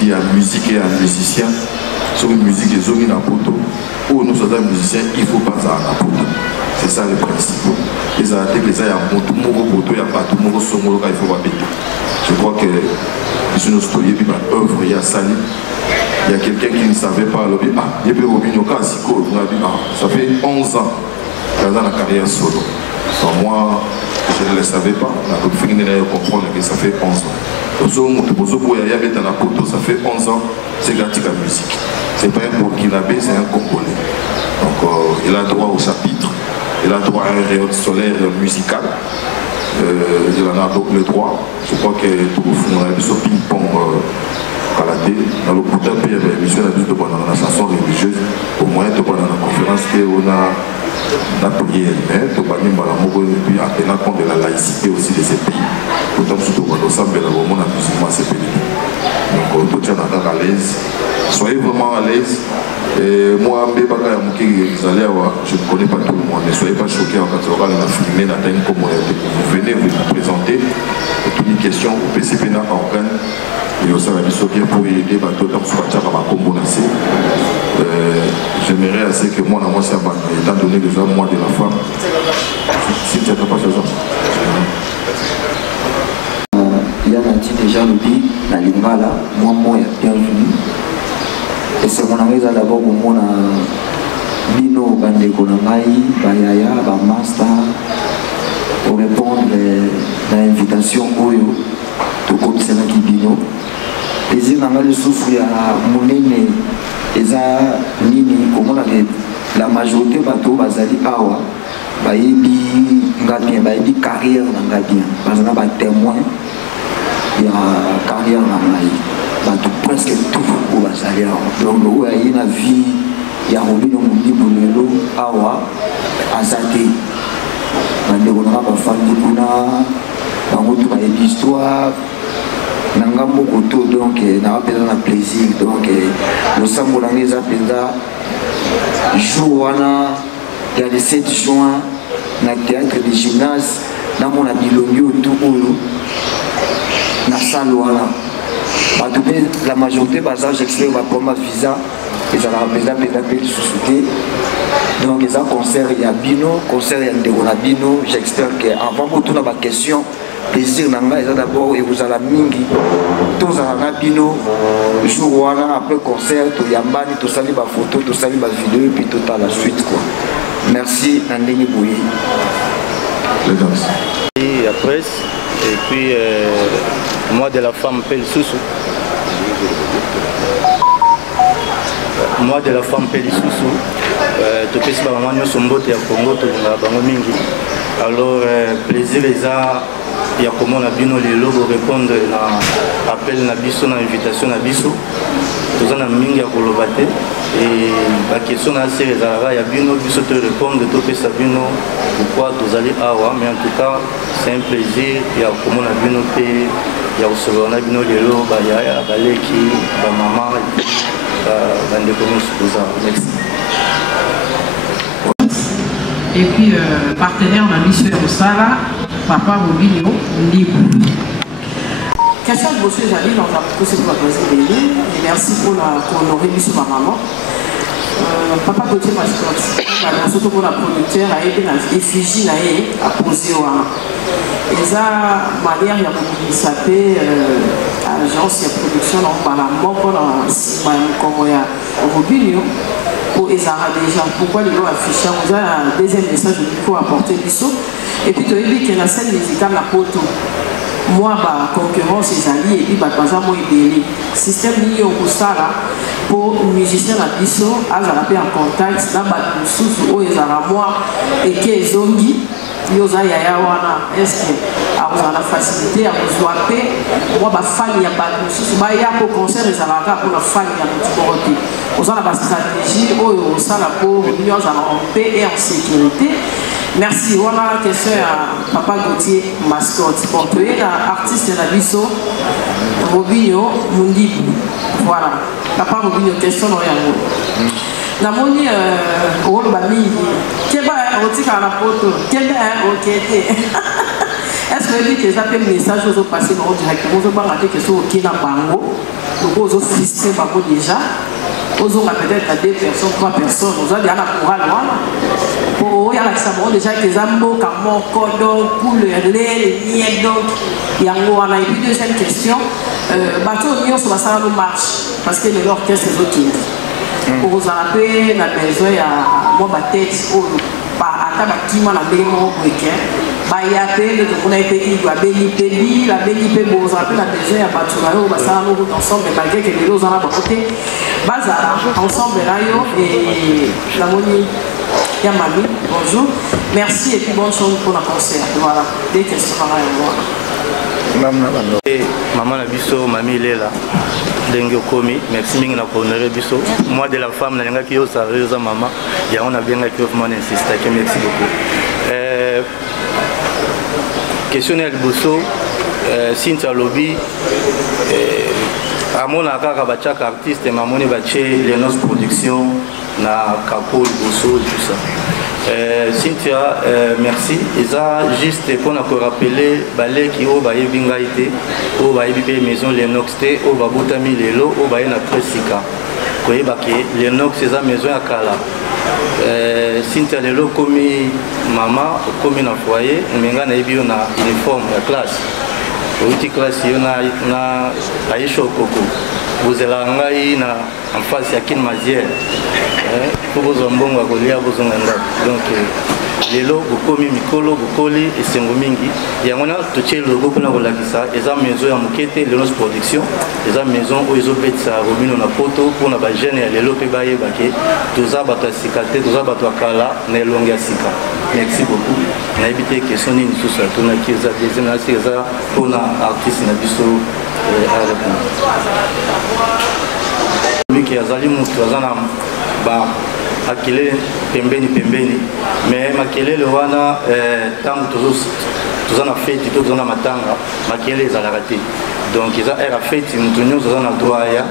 dit à musique et à musicien. Sur une musique des hommes dans poto, ou nous sommes musiciens, il faut pas ça à poto. C'est ça le principe. Les artistes, les gens, il y a tout le monde poto, il y a pas tout le monde son il faut pas péter. Je crois que sur nos stories, puis ma œuvre, il y a Sali. Il y a quelqu'un qui ne savait pas, il y a Robinho Kassiko, ça fait 11 ans dans la carrière solo. Donc moi, je ne le savais pas, on a fini de comprendre que ça fait 11 ans. Ça fait 11 ans, c'est gratuit la musique. C'est pas un Burkinabé, c'est un Congolais. Donc il a droit au chapitre, il a droit à un rayon solaire musical. Il en a donc le droit. Je crois que tout le fond, on a vu ce ping-pong dans le bout d'un pays, il y avait une émission dans la chanson religieuse. Au moins, dans la conférence, on a prié, on a tenu compte de la laïcité aussi de ces pays. Autant surtout dans l'ensemble, dans le monde musulman, ces pays. Donc, tout le monde est à l'aise. Soyez vraiment à l'aise. Moi, je ne connais pas tout le monde. Ne soyez pas choqués quand on va filmer la tête comme vous venez vous présenter. Toutes les questions, vous pouvez se faire un organe. Et aussi, la mission bien pour aider les bateaux dans ce bateau à Combo. J'aimerais assez que moi, c'est étant donné déjà moi de la femme. Si tu n'as pas fait ça. Il y a déjà le dit, la Lingala, moi, bienvenue. Et c'est mon ami d'abord pour mon Bino, Bandeko Nangai, Bayaya, Bamasta, pour répondre à l'invitation Oyo, de Côte Sénaki Bino. Les îles Nangai, le souffle, il y a Mounene, Eza Nini, comment la majorité bateau, Bazali Awa, Bayebi Ngabien, Bayebi carrière Ngabien, parce qu'on a des témoins, il y a carrière Nangai. Presque tout pour la salaire. Donc, il y a une vie, il y a un Mondi Boulelo, Awa, Azate. On a ma famille, on a une histoire, on a un donc, on a besoin de plaisir. Donc, nous sommes dans les appels jour, il y a le 7 juin, dans le théâtre de gymnase, dans mon abilonio, tout dans la salle. La majorité, j'explique ma visa, ils ont besoin de société. Donc, ils ont concert, il y a Bino, concert, il y a Bino. J'espère qu'avant de tourner ma question, plaisir, ils ont d'abord, et vous avez mingi, tous à Bino, jour après concert, il y a Mbani, tout ça, ma photo, tout ça, ma vidéo, et puis tout à la suite. Merci, Nandini Bouye. Et la presse, et puis. Moi de la femme Pelle Soussou. Moi de la femme Pelle Soussou. Tu peux savoir moi nous sommes à Congo, tu vas mingi. Alors plaisir les a il y a comment la bino les logos répondre à appel na biso na invitation na biso. Tous en mingi à kolobate et la question na c'est les ara ya bino biso te répondre tu peux savoir bino pourquoi tous aller awa mais en tout cas c'est un plaisir il y a comment la bino pe il y a aussi on a bino lelo ba ya baleki ba maman bande comme ça merci. Et puis partenaire on a mis sur Osala Papa Robinho libre. Question de monsieur Javi dans la procédure de et merci pour honorer monsieur ma maman. Papa Gauthier Mascotte, surtout pour la producteur a été dans l'effigie à poser et ça manière il y a beaucoup de sapé agence de production donc par la mort pour comme Robinho pour Ezara déjà pourquoi les gens affichent on a un deuxième message pour apporter l'issue et puis tu as dit que la scène musicale la poto moi bah concurrence les alliés et puis bah par exemple moi il système lié au Kusala pour musicien la biso à la paix en contact dans bah sous au Ezara moi et que zongi yoza yaya wana est-ce que à la facilité à vous appeler moi bah fan ya bah sous bah ya pour concert Ezara pour la fan ya petit aux la stratégie au ça la pour nous en paix et en sécurité. Merci. Voilà la question à Papa Gauthier Mascotte. Pour tuer l'artiste de la biso Robinho Mundi. Voilà. Papa Robinho, question dans rien. Namoni rôle bami. Quel est la photo? Quel est ok. Est-ce que vous dites que les messages vous ont passé directement, vous avez raté que ce qui n'a pas en haut, vous avez frisé déjà, vous avez peut-être 2 personnes, 3 personnes, vous avez déjà la courage, il y a déjà des amours, comme cordon, couleur, les liens, donc il y a une deuxième question. Bateau Nyon sur la salle de marche, parce que l'orchestre est autre. Pour vous appeler, la besoin à moi, ma tête, pas à bâtiment, la bénémoire, il y a des gens qui ont béni, la béni, vous appelez la besoin à Baturayo, ensemble, malgré que les autres en ont côté. Bazara, ensemble, Rayo et la monnaie. Yamami, bonjour. Merci et puis bonne chance pour le concert. Voilà, des questions à moi. Maman la biso, mamie il est là. Dengue komi, merci mingi na honorer biso. Moi de la femme na lenga ki yo sérieuse maman, ya on a bien que vraiment insister que merci beaucoup. Question à Bosso, Cynthia Lobby, à mon akaka bachaka artiste, mamoni baché Lenos Production, na Capo Bosso tout ça. Cynthia, merci. Et ça, juste pour nous rappeler, balai qui au baye bingaïté, au baye bibé maison Lennox T, au babutami lelo, au baye na Tressika. Koye baké, Lennox c'est sa maison à Kala. Cynthia lelo komi maman, komi na foyer, menga na ibi na uniforme la classe. Outi classe na aisho koko. Vous êtes là en face à Kin Mazière. Pour vous en bon, vous allez vous en donc, les lots, vous commis Mikolo, vous collez et c'est Mingi. Il y a un touché le logo pour la Rolakisa, et ça maison à Mokete, les nos productions, et ça maison où ils ont fait ça, Robin on a photo, pour la gêne et les lots pébaye baké, tout ça bateau cicaté, tout ça bateau kala, n'est longue sika. Merci beaucoup. On a évité que son ligne tout ça, tout n'a qui ça des énergies, ça pour la artiste n'a plus à répondre. Lui qui a zali moutouzana ba akile pembeni mais makele le wana tant tozana fête tozana matanga makele za la raté donc ils a era fête mutunyo tozana droit ya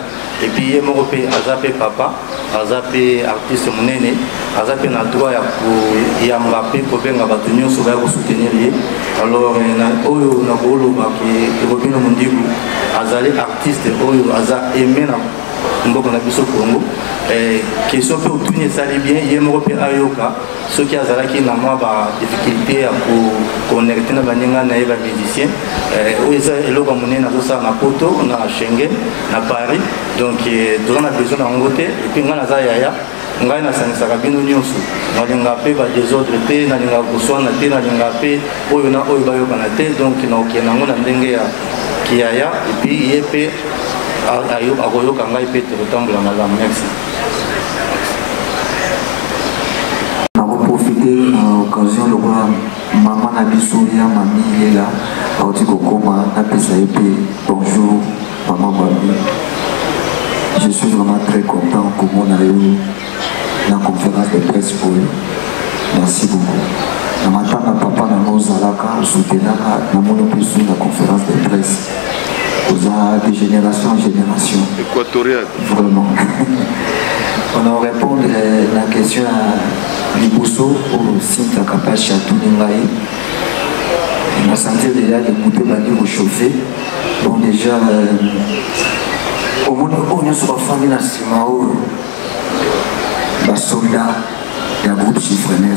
et puis yé moko pe azape papa azape artiste monene azape na droit ya ko ya mbappé ko benga batunyo so ba ko soutenir ye alors na oyo na bolo ba ki robino mundiku azali artiste oyo aza aimé na mboko na biso Congo question peut obtenir ça bien il y a mon repère ayoka ceux qui azalaki na moi ba difficulté à connecter na baninga na ba musicien oza eloko monene na ça na poto na Schengen na Paris donc on a besoin en ngote et puis ngana za yaya ngai na sanisa kabino nyonso na linga pe ba désordre te na linga kuswana te na linga pe oyo na oyo ba yo kana te donc na okena ngona ndenge ya kiaya et puis yepe ayo akoyo kanga ipete kotambola malamu. Merci. Na profiter na occasion le quoi maman na biso ya mami là auti kokoma na pesa epé bonjour maman mami. Je suis vraiment très content que mon ayo na conférence de presse pour merci beaucoup. Na matanga papa na nozalaka soutenir na mono peso na conférence de presse. De génération en génération. Équatorial. Vraiment. On va répondre à la question à Liboso pour Cynthia Kapachi à Touningaï. On a senti déjà les moutons bannis réchauffés. Donc déjà, au monde où on est sur la famille nationale, les soldats, il y a un groupe chiffre 9.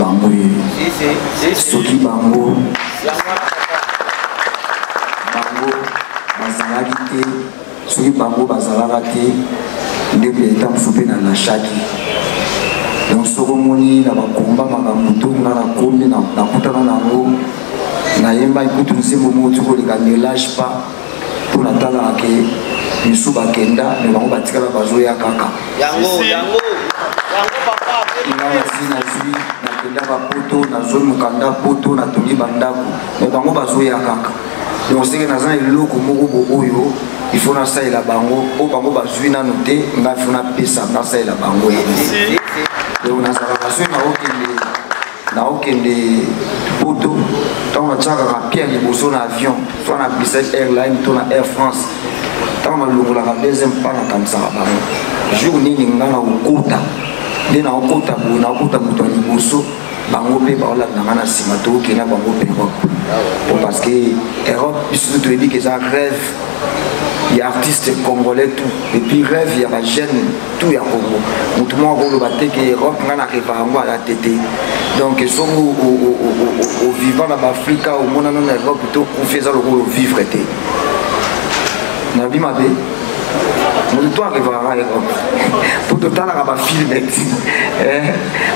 Bango, Soki Bango. Bazalaki soki bango bazalaka te ndenge eta mfupe na lashaki donc soko moni na bakomba makambo to nga na komi na kutana nango nayemba ikutu nzembo moko koleka ne lâche pas pour natala ke misu bakenda me bango batikala bazoya kaka yango papa nazwi nakenda bapoto nazwi mokanda poto natongi bandako me bango bazoya kaka. Donc c'est que nous avons le loco mogo il faut na ça la bango o bango bazui na noté nga funa pesa na ça la bango yende donc na ça na okende poto tant na tchaka ka Pierre Liboso na avion soit na Bruxelles Airlines to na Air France tant na longola ka deuxième pas na kamsa bango jour nini nga na okota de na okota muto Liboso bango pe baola na simato qui na bango pe Europe parce que Europe surtout dit que ça rêve il y a artistes congolais tout et puis rêve il y a des jeunes tout ya Congo tout le monde baté que Europe na arrive à la tête donc ils sont au vivant dans l'Afrique au monde en Europe plutôt qu'on fait ça le vivre été na bi mabe le temps arrive à l'Europe pour tout temps là va filmer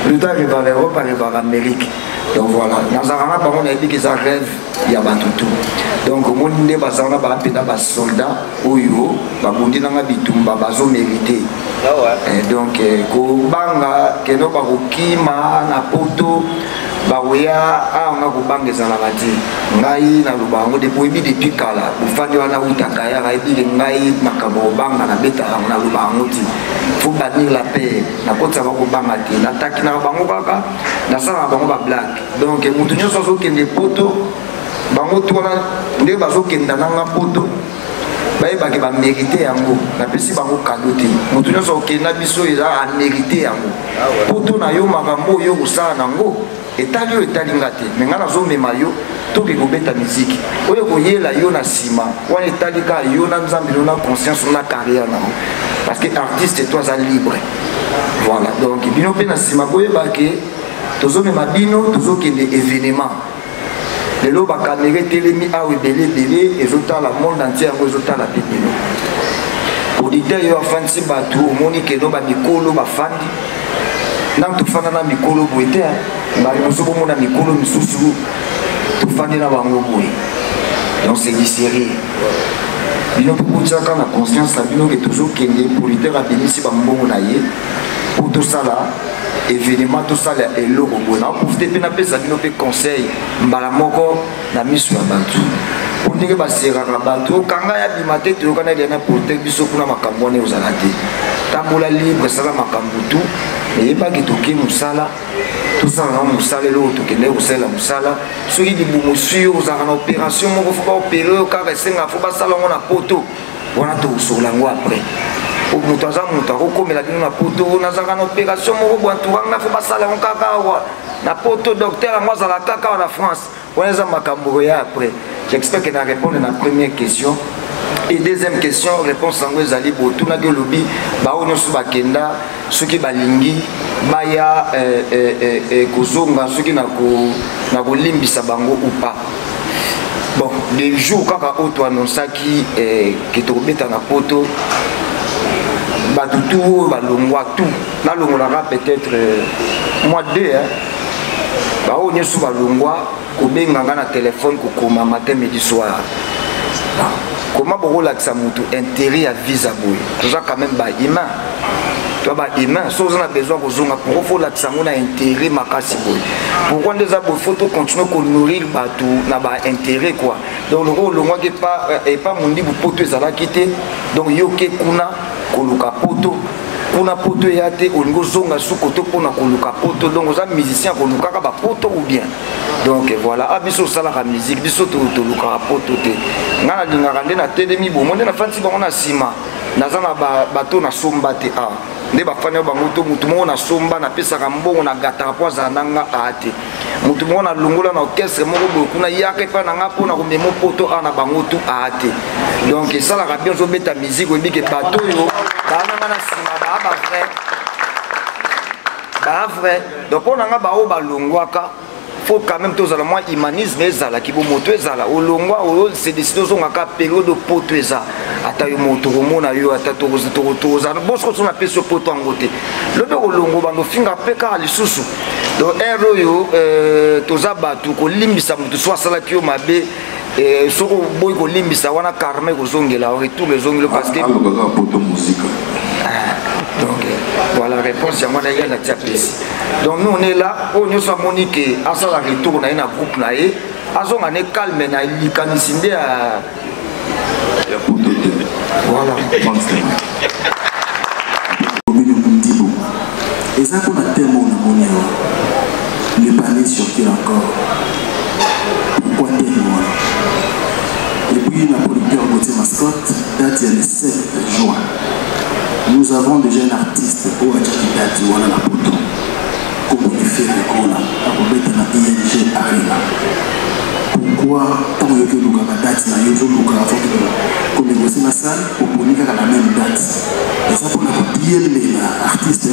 le temps arrive à l'Europe arrive à l'Amérique donc voilà dans un an on a dit que ça rêve il y a tout donc au monde des bazana ba pena ba soldats oyo ba bondi na bitumba bazo mérité donc ko banga keno ba kokima na poto ba oya nga ko banga ezala kati ngai na lubango depuis kala bufandi wana utaka ya ngai ngai makabo banga na beta na lubango ti faut bannir la paix na kotsa ba ko banga ti na taki na bango kaka na sala bango ba black donc mutu nyoso so kende poto bango tona nde bazo kenda na poto bayebaki bamérité yango napesi bango kado te moto nyonso okenda biso eza amérité yango poto na yo makambo oyo kosala nango etali oyo etalinga te me ngai nazomema yo toke kobeta miziki oyo koyela yo na nsima wana etali kaka yo na nzambe no na conscience na carrière nango parce que artiste to aza libre voilà donc bino mpe na nsima boyebake tozomema bino tozokende événement lelo bakamera etelemi awa ebele ezotala monde entier yango ezotala mpe bino auditeur yo afandisi bato omoni keno bamikolo bafandi ntango tofanda na mikolo boye te baliboso bomona mikolo misusu tofandi na bango boye donc c'est du sérieux bino mpe kotiaka na conscience na bino ke tozokende auditeur abimisi bambongo na ye po tosala événement tout ça est logo bon profiter pe na pesa bino pe conseil mbala moko na misu ya bantu pour dire ba seraka bantu kanga ya bimate to kana ile na porter biso kuna makambo ne uzala te tambola libre sala makambo tu et pas que toke musala tout ça na musala lo to kende usala musala soki di bu monsieur uzala na opération moko faut pas opérer ka resenga faut pas sala ngona poto wana to usola ngo après au moutaza moutaro comme la bino na poto nazanga na opération moko bwanturanga fo basala on kaka wa na poto docteur moi za la kaka en France on za makambo ya après j'espère que na répondre na première question et deuxième question réponse sango ezali botu na ke lobi ba onyo su bakenda soki balingi baya kozonga soki na ko limbisa bango ou pas. Bon, les jours quand on a annoncé que tu remets dans la poto, tout, là on peut-être mois de deux, on est sur Balongwa, on a un téléphone pour matin, midi, soir. Comment on a intérêt à visa boy? Tout ça quand même humain. Si on a besoin de zonger, pour la on a intérêt makasi boy. Pourquoi on a photo continuer à nourrir bateau n'a pas intérêt quoi. Donc le rôle qui est pas mon dit pour poter ça va quitter. Donc yoke kuna koluka poto. Kuna poto yate on go zonga sous koto pona koluka poto. Donc aux musiciens koluka ka ba poto ou bien. Donc voilà, abiso sala la musique, biso to luka poto te. Ngana dinga rande na telemi bo, monde na fanti ba on a sima. Nazana bateau na somba te a. Nde bafanya bango mutu mo na somba na pesa ka mbongo na gata po za nanga ate mutu mo na lungola na orchestre moko boye kuna yaka pa na ngapo na komemo poto ana bango tu ate donc ça la bien zo beta musique obi ke bato yo ba na na sima ba vrai donc on nga ba o ba longwaka faut quand même tous à la moins humanisme ezala ki bo moto ezala o longwa o c'est décidé zo ngaka période poto eza ata yo moto komona yo ata to za bosko so na peso poto ngote lobe o longo bando finga peka lisusu donc ero yo toza batu ko limbisa mutu so sala ki yo mabe soko boy ko limbisa wana karme ko zongela o retour les ongles parce que poto musique. Donc voilà la réponse à moi d'ailleurs la tiapesi. Donc nous on est là, on nous a moniqué à ça la retour na un groupe na e, azo ngane calme na likanisinde à ya poto. Voilà. Et ça qu'on a tellement de le palais sur-t-il encore. Pourquoi tellement? Et puis la producteur Gauthier Mascotte date le 7 juin. Nous avons déjà un artiste pour Adjikidati Wana Poto. Comment il fait Rekola, à ING Arena. Pourquoi tant que nous avons la date, nous avons négocié la salle pour venir à la même date. Et ça pour nous dire les artistes,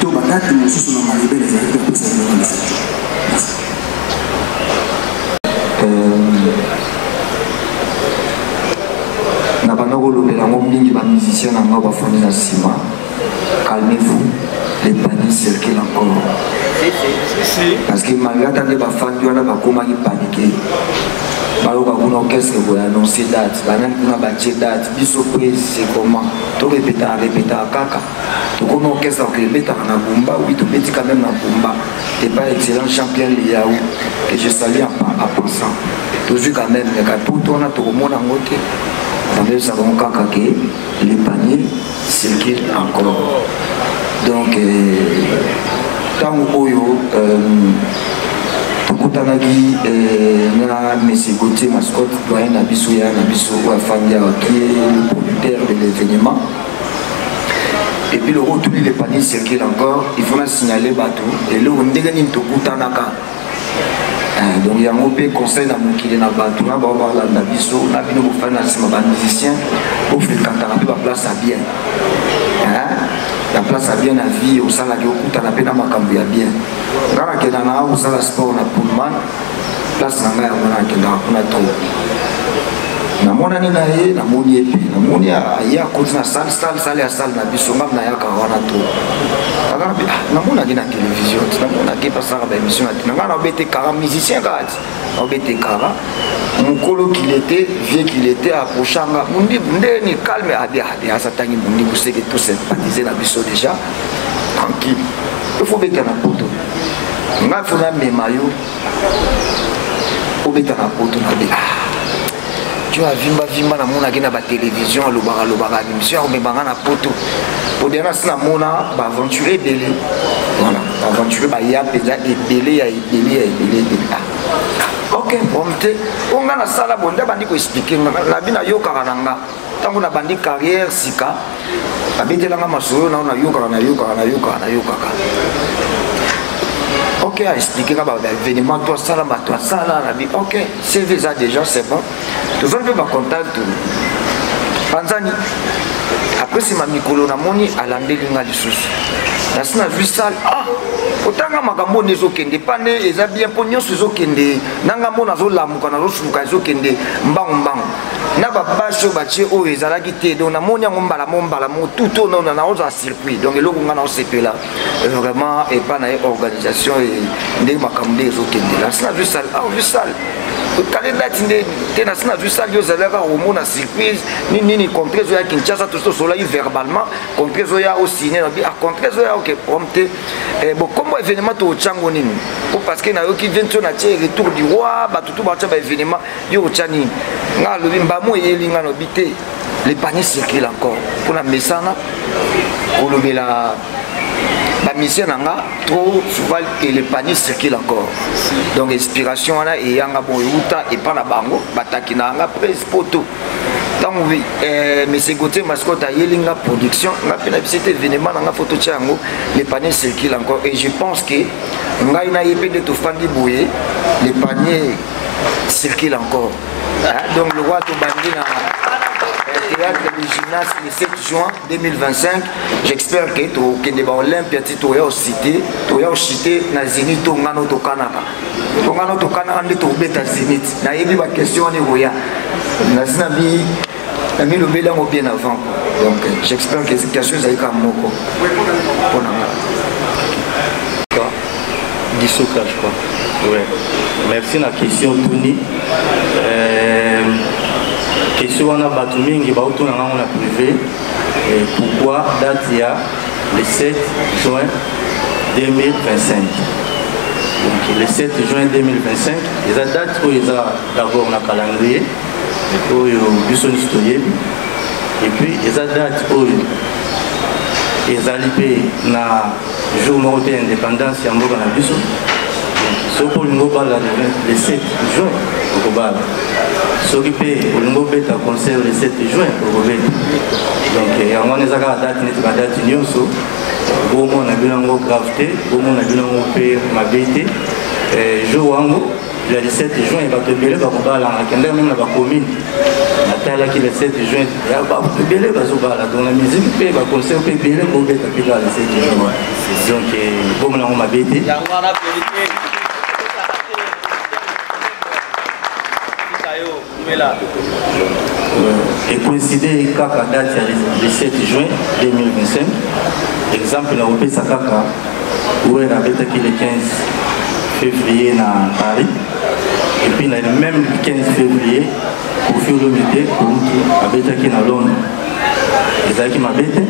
tout la date nous sommes dans les belles années pour ça nous merci. Na banoko lobela mingi ba musiciens na nga ba fondé na sima. Calmez-vous, les paniers circulent encore. Parce que malgré que les enfants ont paniqué, ils ont orchestre pour annoncer date, ils ont battu date, ils sont pris, c'est comment. Tout répéter, caca. Tout comme orchestre qui répète en Bumba, oui, tout petit quand même en Bumba. Et pas excellent champion Liaou, que je salue à passant. Toujours quand même, mais quand tout tourne, tout le monde en côté. Nous savons que les paniers circulent encore. Donc, tant que tokutanaki na Monsieur Gauthier Mascotte, doyen Nabiso ya Nabiso Wafandia, qui est le producteur de l'événement. Et puis le retour des paniers circulent encore, il faut signaler bateau. Et là, on est tokutanaka. Donc il y a un peu conseil dans mon qui est dans le bateau, on va voir la Nabiso, on a vu nos fans, les musiciens, pour faire la place à bien. La place a bien à vie, au salon qui occupe la peine à ma cambia bien. Quand on a au salon sport, on a pour le man, place à la on a tout. Na mona ni na ye, na moni epi, na moni ya continue salle ya salle na biso ngam na ya ka wana tout. Aga na mona ki na télévision, na mona ki passer ba émission na ngana bete kara musicien kat. On bete kara. Mon colo qu'il était, vieux qu'il était, approchanga, mundi ni calme à satangi mundi vous savez que tout sympathisé la biso déjà tranquille. Il faut bêter na poto. Nga fona me mayo. Faut bêter na poto na bi. Tu as vimba na mona ki na ba télévision lo bara émission mais banga na poto. Pour dire na mona ba aventurer belé. Voilà, aventurer ba ya peza et belé. Ok, on a la salle à bonde, on a expliqué, la bina yoka rananga, tant qu'on a bandi carrière sika, la bête langa maso, on a yoka. Ok, à expliquer l'événement, toi ça la vie, ok, c'est ça déjà, c'est bon. Tout ça, je vais contact. Panzani, après c'est ma micro, na moni à l'andelinga du sous. La sina vu ça, otanga makambo nezo kende pane eza bien pognon sezo kende nanga mona zo lamuka na zo suka zo kende mbang na ba basho bache o ezala kité donc na monya ngombala mo tout on na oza circuit donc eloko ngana o sepela vraiment et pas na organisation et ndé makambo ezo kende la sina vu ça vu ça kalenda tinde tena sina vu ça yo zalaka au mona circuit ni compreso ya Kinshasa tout cela verbalement compreso ya au ciné na bi a compreso ya OK prompté bon comme événement to chango nini parce que na yo ki vient na tie retour du roi ba tout ba tcha événement yo chani nga lobi mbamo yelinga no bité les paniers circulent encore pour la mesana pour le la mission nanga trop souvent que les paniers circulent encore donc inspiration là et yanga bon uta et pas la bango bataki nanga prise poto donc oui Monsieur Gauthier Mascotte a yelinga production nga pena cet événement nanga photo tchango les paniers circulent encore et je pense que ngai na yepé de tout fandi boué les paniers circulent encore donc le roi to bandi na théâtre de gymnase le 7 juin 2025. J'espère que tu as des Olympiades, tu as cité na Zénith, tu as to Kanaka. Tu as to Kanaka, tu as Zénith. Na yebi ba question ni roya. Na sinabi na mi lo bela mo bien avant. Donc j'espère que cette question ça ika moko. Disoka je crois. Ouais. Merci la question Tony. Question on a battu mingi ba auto na on a privé et pourquoi date il y a le 7 juin 2025. Donc le 7 juin 2025, les dates où ils a d'abord na calendrier où ils sont historiés et puis les dates où ils a libéré na jour européen d'indépendance ya mboka na biso. Ce pour le le 7 juin au Kobal. S'occuper pour le Mobet à concert le 7 juin au Robert. Donc, il y a une date, Bomo na bilango gravité, bomo na bilango pe mabete. Je wango le 17 juin il va te belé ba kobala na kende même na ba commune. Natala qui le 7 juin ya ba belé ba zobala dans la musique pe ba concert pe belé ko beta pe le 7 juin. Donc bomo na mabete. Ya wana vérité. Et coïncider kaka date le 7 juin 2025. Exemple na opé sakaka où elle avait été le 15 février à Paris. Et puis le même 15 février pour faire le métier pour avait été à Londres. Les amis m'habitent,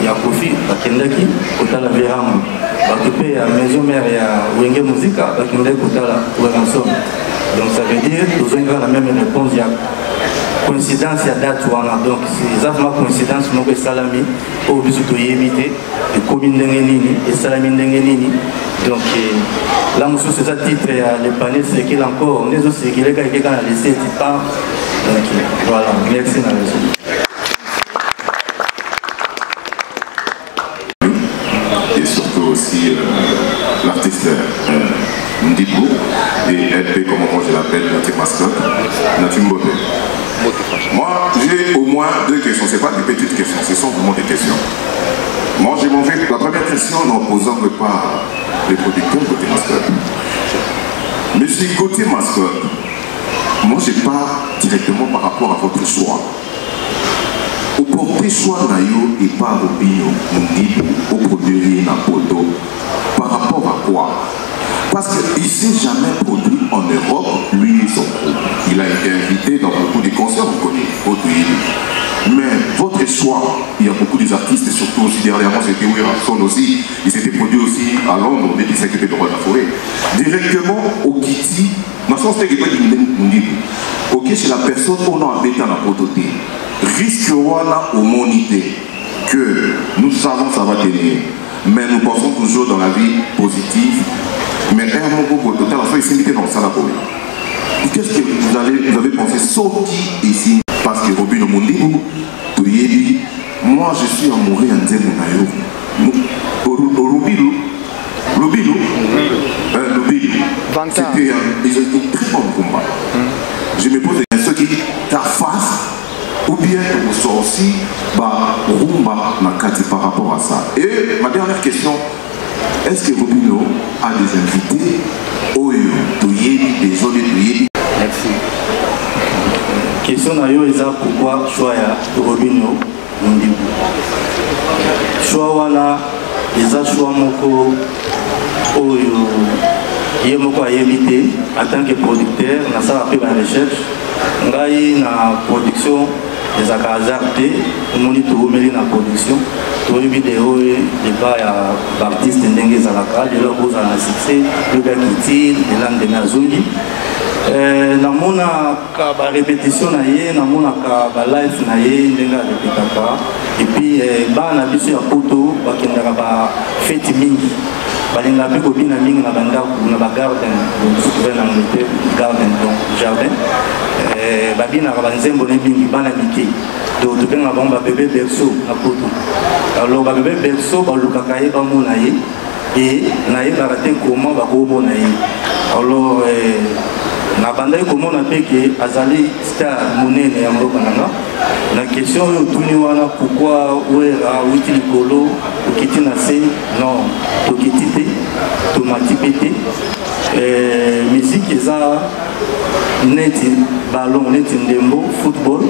il y a profit, il y a qui au la Véram, il y a maison mère et à Wenge Musica, il y a qui donc ça veut dire que nous avons la même réponse. Il y a coïncidence, il y a date. Donc c'est exactement coïncidence. Nous avons salami au besoin de éviter les communes d'Engenini et salami d'Engenini. Donc là, nous sommes à titre, les paniers, c'est qu'il encore, nous sommes c'est qu'il est quelqu'un qui a laissé du temps. Donc voilà, merci. Et surtout aussi l'artiste Ndibou et LP, comme moi je l'appelle, notre mascotte, Nature Mbote. Moi, j'ai au moins 2 questions. Ce n'est pas des petites questions, ce sont vraiment des questions. Moi, je m'en vais. La première question n'opposant pas les producteurs côté mascotte. Monsieur côté mascotte, moi, je pars directement par rapport à votre choix. Au porté choix nayo et pas au bio, Ndibou, au produit Napoto. Par rapport à quoi? Parce qu'il ne s'est jamais produit en Europe, lui et son groupe. Il a été invité dans beaucoup de concerts, vous connaissez, mais votre choix, il y a beaucoup d'artistes, et surtout aussi dernièrement, c'était Wilson aussi, il s'était produit aussi à Londres, on était s'occuper de Roi de la Forêt. Directement au Kitty, ma chance n'est pas de ok, c'est la personne qu'on a habité dans la prototype. Risque au monité que nous savons ça va tenir, mais nous pensons toujours dans la vie positive. Mais un moment total, la fois ici, il était dans le Salaboué. Qu'est-ce que vous avez pensé sorti ici? Parce que Robin Mondibou, moi je suis amoureux en Zémonayo. Robilou, c'était un très bon combat. Je me pose des questions qui ta face ou bien au sorti, rumba nakati par rapport à ça. Et ma dernière question. Est-ce que Robino a des invités? Oyo, Toyebi, désolé Toyebi. Merci. Question nayo est pourquoi choix ya Robino Ndibou. Choix wana eza choix moko oyo ye moko ayebite en tant que producteur na ça après ma recherche ngai na production des hasardés omoni toomeli na production toyebi vidéo débat ya artiste ndenge ezalaka lelo kozala na succès loba kiti elandema azongi namonaka barépétition na ye namonaka balive na ye ndenge arepetaka epuis bana biso ya poto bakendaka bafeti mingi balinga mpe kobina mingi na bandako na bagarden souverain na angleterre garden donc jardin babinaka banzembo ne mingi bana mike donc tobengaka bango babebe berceau na poto alors babebe berceau balukaka ye bamona ye e nayebaka te comment bakobona ye alors na bandaki komona mpe ke azali star monene ya mboka nanga na question oyo otuni wana pourquoi wera witi likolo okiti na se non tokiti te tomati mpe te musique eza neti ballon neti ndembo football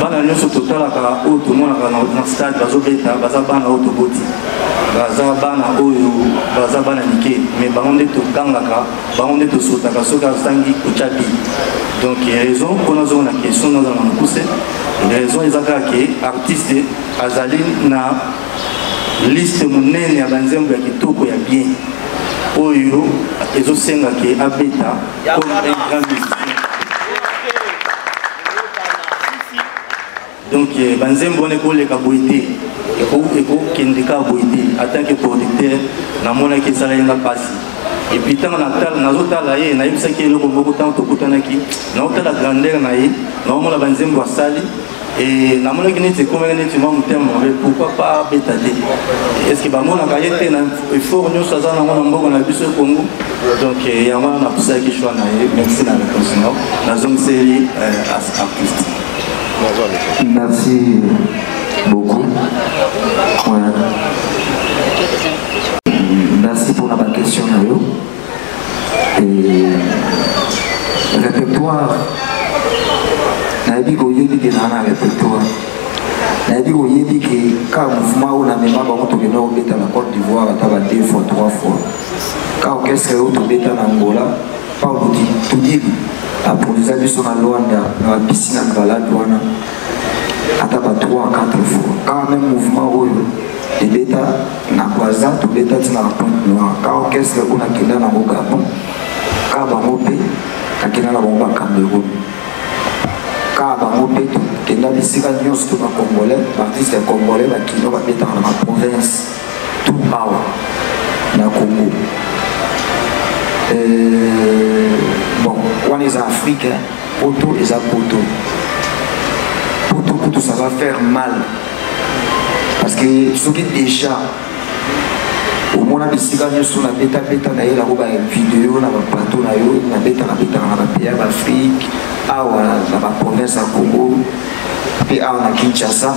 bana nyonso totalaka oyo tomonaka na stade bazobeta baza bana oyo toboti baza bana oyo baza bana mike mais bango nde togangaka bango nde tosotaka soki asangi kotya bi donc raison mpona ozonga na question nazala na mokuse raison eza kaka ke artiste azali na liste monene ya banzembo ya kitoko ya bien oyo ezosenga ke abeta comme un grand musicien. Donc banzembo wana ekoleka boye te ekokendeka boye te en tant que producteur namonaki esalaki nga mpasi epuis ntango nazotala ye nayebisaki eloko moko ntango tokutanaki naotala grandeur na ye naomona banzembo asali et na mona kini te komela neti mwa mutembo pourquoi pas betade est-ce que ba mona ka yete na effort nyo saza na mona mboko na biso Congo donc ya mona na poussa ki choix na merci na réponse na zone série artiste. Merci beaucoup. Voilà. Merci pour la question. Et répertoire, nayebi koyebi ke na répertoire. Nayebi koyebi ke ka mouvement on a même pas beaucoup de gens obeta na Côte d'Ivoire ataba 2 fois 3 fois. Ka orchestre auto obeta na Angola, pas tout dire. Pour les amis sur la Luanda, dans la piscine à balade, ataba 3 à 4 fois. Quand même mouvement de bêta na Kwaza, tout bêta tina la pointe noire. Quand orchestre on a kina na Gabon, quand bangope, quand kina na bomba Cameroun. Quand bangope, kina les Syraniens tout na Congolais, l'artiste congolais, la kino va bêta dans la province, tout awa na Congo. Bon, on est africain, poto et poto. Poto, ça va faire mal. Parce que ce qui est déjà, au moins, on a des cigales sur la bêta, na la vidéo, na plateau, na bêta, na pays d'Afrique, na province à Congo, puis à Kinshasa.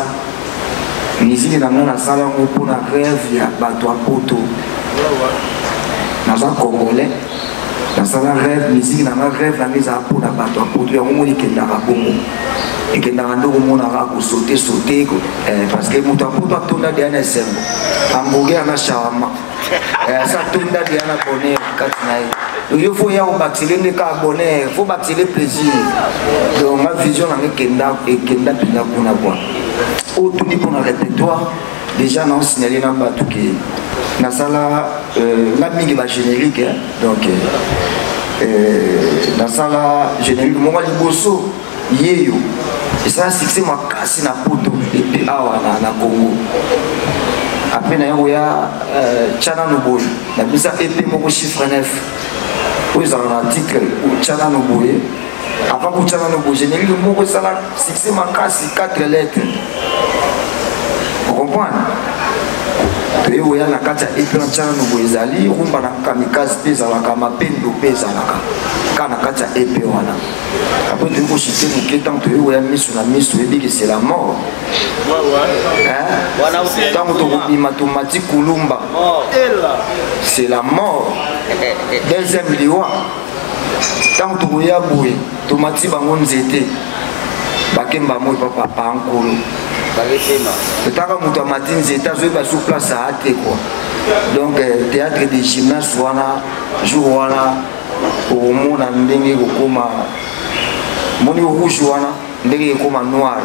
Musique dans la salle, on a rêve, il y a bateau à poto. Dans un Congolais, dans un rêve, musique dans un rêve, la mise à poto, na bateau à poto, il y a un moment qui est dans la Congo. Et que dans le monde on a sauté parce que mon temps pour tout là derrière c'est hamburger na shawarma ça tout là derrière bonheur quand il faut y avoir bâtir le carboneur faut bâtir le plaisir donc ma vision là kenda et kenda pina kuna quoi autour du pour le répertoire déjà non signalé na batu que na sala la mingi ba générique donc na sala générique mon liboso yeyo et ça c'est que moi casse na poto et puis na Congo après na ya Tchana Noboye na bisa EP moko chiffre 9 où ils ont un titre Tchana Noboye avant que Tchana Noboye générique moko ça là c'est que moi casse 4 lettres vous comprenez et où ya na kata EP na Tchana Noboye zali rumba na kamikaze pesa la kama pendo pesa la kana kata EP wana. Après, tu peux chuter mon pied tant que tu es mis sur la mise, tu dis que c'est la mort. Tant que tu es mathématique Kulumba, c'est la mort. Deuxième liwa. Tant que tu es aboué, tu m'as dit que tu es bakemba moi papa encore. Tant que tu as matin zeta, je vais sur place à hâte quoi. Donc théâtre de gymnase wana, jour wana. Au monde ndenge kokoma moni rouge wana ndenge kokoma noir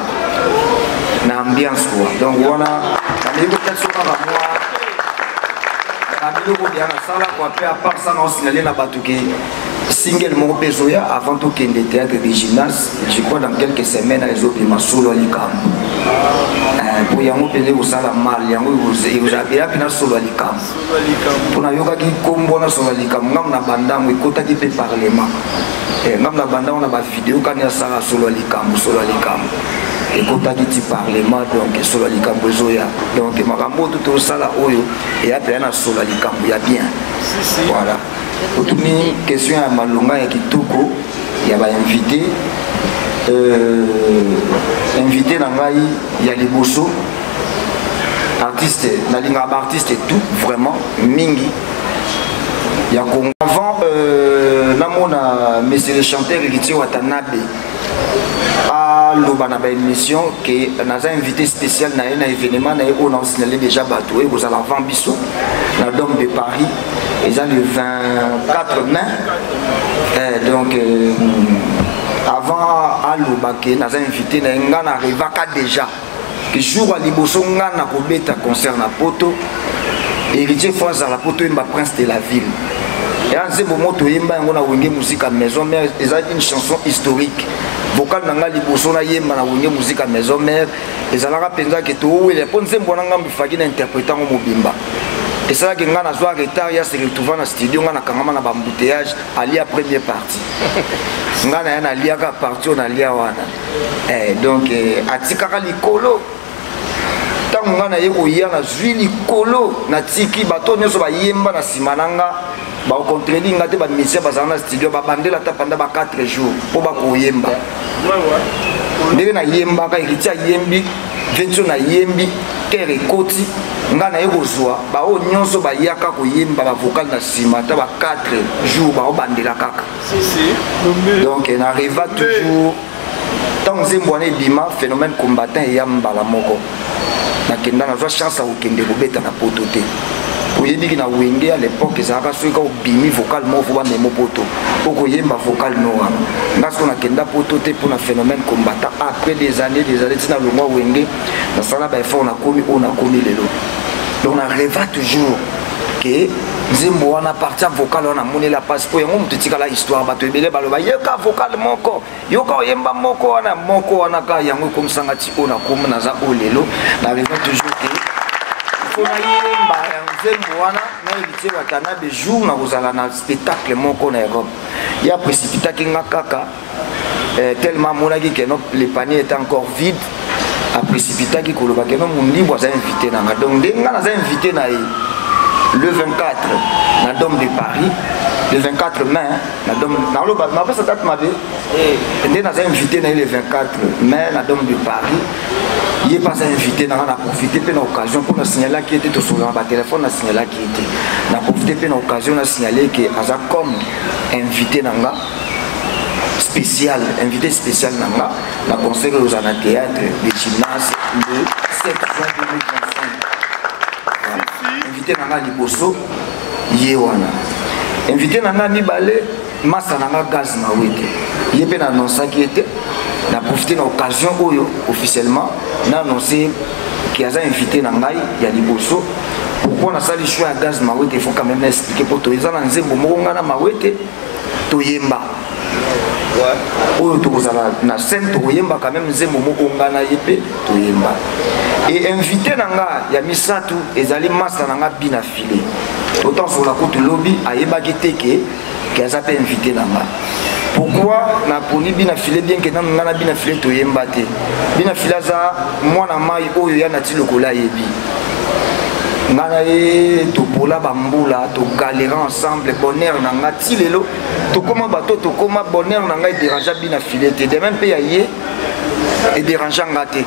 na ambiance quoi donc wana na ndenge peut-être pas la noir na biloko bien na sala quoi puis à part ça on signalé na batuke single mon besoya avant tout qu'il théâtre de gymnase je crois dans quelques semaines les autres masolo likam pour yango pele au sala mal yango vous avez bien solo likam pour na yoka ki kombo na solo likam ngam na banda mo ikota ki pe parlement ngam na banda on a ba vidéo quand ya sala solo likam ikota ki ti parlement donc solo likam besoya donc makambo tout au sala oyo et après na solo likam ya bien voilà. Autour de question à Malonga et Kitoko, il y a invité. Invité dans il y a les Bosso, artistes, artiste et tout, vraiment, Mingi. Il y a avant, monsieur le chanteur Rikichi Watanabe, à l'Obanaba émission, qui a invité spécial dans un événement, on a signalé déjà Batoué, vous allez avant Bissot, dans le Dôme de Paris. Ils ont le 24 mai. Donc, avant Alobake, nous avons invité Ngana Rivaka déjà. Le jour où Liboso Ngana Kobeta concerne la poto, héritier France à la poto, il prince de la ville. Et en ce moment, on a une musique à maison mère, ils ont une chanson historique. Vocal Nanga Liboso na yemba na une musique à maison mère, ils ont la penza que tout, et les ponts c'est bon, on a interprétant au Mobimba. Et ça que ngana zo retard ya se retrouver dans studio ngana kangama na bambouteillage ali à première partie. Ngana ya na lia ka partie on ali wana. Donc atikaka likolo. Tant ngana yeko ya na zwi likolo na tiki bato nyoso ba yemba na simananga ba contredit ngate ba mission bazana studio ba bandela ta pendant ba 4 jours pour ba ko yemba. Ndenge na yemba ka ikitia yembi vention na yembi kere koti ngana yekozwa ba o nyonso ba yaka ko yemba ba vocal na sima ta ba 4 jours ba o bandela kaka. Donc on arrive toujours tant zembwane bima phénomène combattant et yamba la moko na kenda na chance au kende kobeta na potote. Oyebi na wenge à l'époque ezaka soka obimi vocal mo vo ba memo poto oko yemba vocal noa ngasko na kenda poto te pour un phénomène combattant après des années tina le mois wenge na sala ba effort na komi on a komi lelo. Donc on rêve toujours que nzembo wana partie vocal on a moné la passe pour yango mutika la histoire bato ebele baloba yeka vocal moko yoka yemba moko wana ka yango comme sangati on a komi na za olelo na rêve toujours que on a yemba nzembo wana na éviter watana de jour na kozala na spectacle moko na Europe ya précipita kinga kaka tellement monaki que le panier est encore vide a précipita ki koloba que non mundi boza invité na donc denga na invité na le 24 na Dôme de Paris le 24 mai na Dôme na lo ba ma ça date ma bé et na invité na le 24 mai na Dôme de Paris. Il n'est pas invité, on a profité de l'occasion pour nous signaler qui était sur le téléphone, on a signalé qui était. On a profité de l'occasion, on a signalé que Aza comme invité nanga spécial, invité spécial nanga, on a conseillé aux années théâtre de gymnase le 7 juin 2025. Invité nanga Liboso, Yewana. Invité nanga Nibale, Massa nanga Gaz Mawete. Il est bien annoncé qui était. On a profité de l'occasion officiellement, on a annoncé qu'il y a invité Nangai, il y a Liboso. Pourquoi on a sali choix à gaz Mawete, il faut quand même expliquer pour toi. Ils ont un zébo Mongana Mawete, Toyemba. Na scène Toyemba quand même zébo Mongana Yepe, Toyemba. Et invité Nanga, il y a Misatou, et Zali Massa Nanga Bina filé. Autant sur la côte lobby, à Yebagiteke, qui a invité Nanga. Pourquoi na poni bina filé bien que na bina filé to yembate bina filaza mwana mai oyo ya nati lokola yebi ngana e to pola bambula to galérer ensemble bonheur na ngati lelo to koma bato to koma bonheur na ngai déranger bina filé te de même pe ya ye et déranger ngate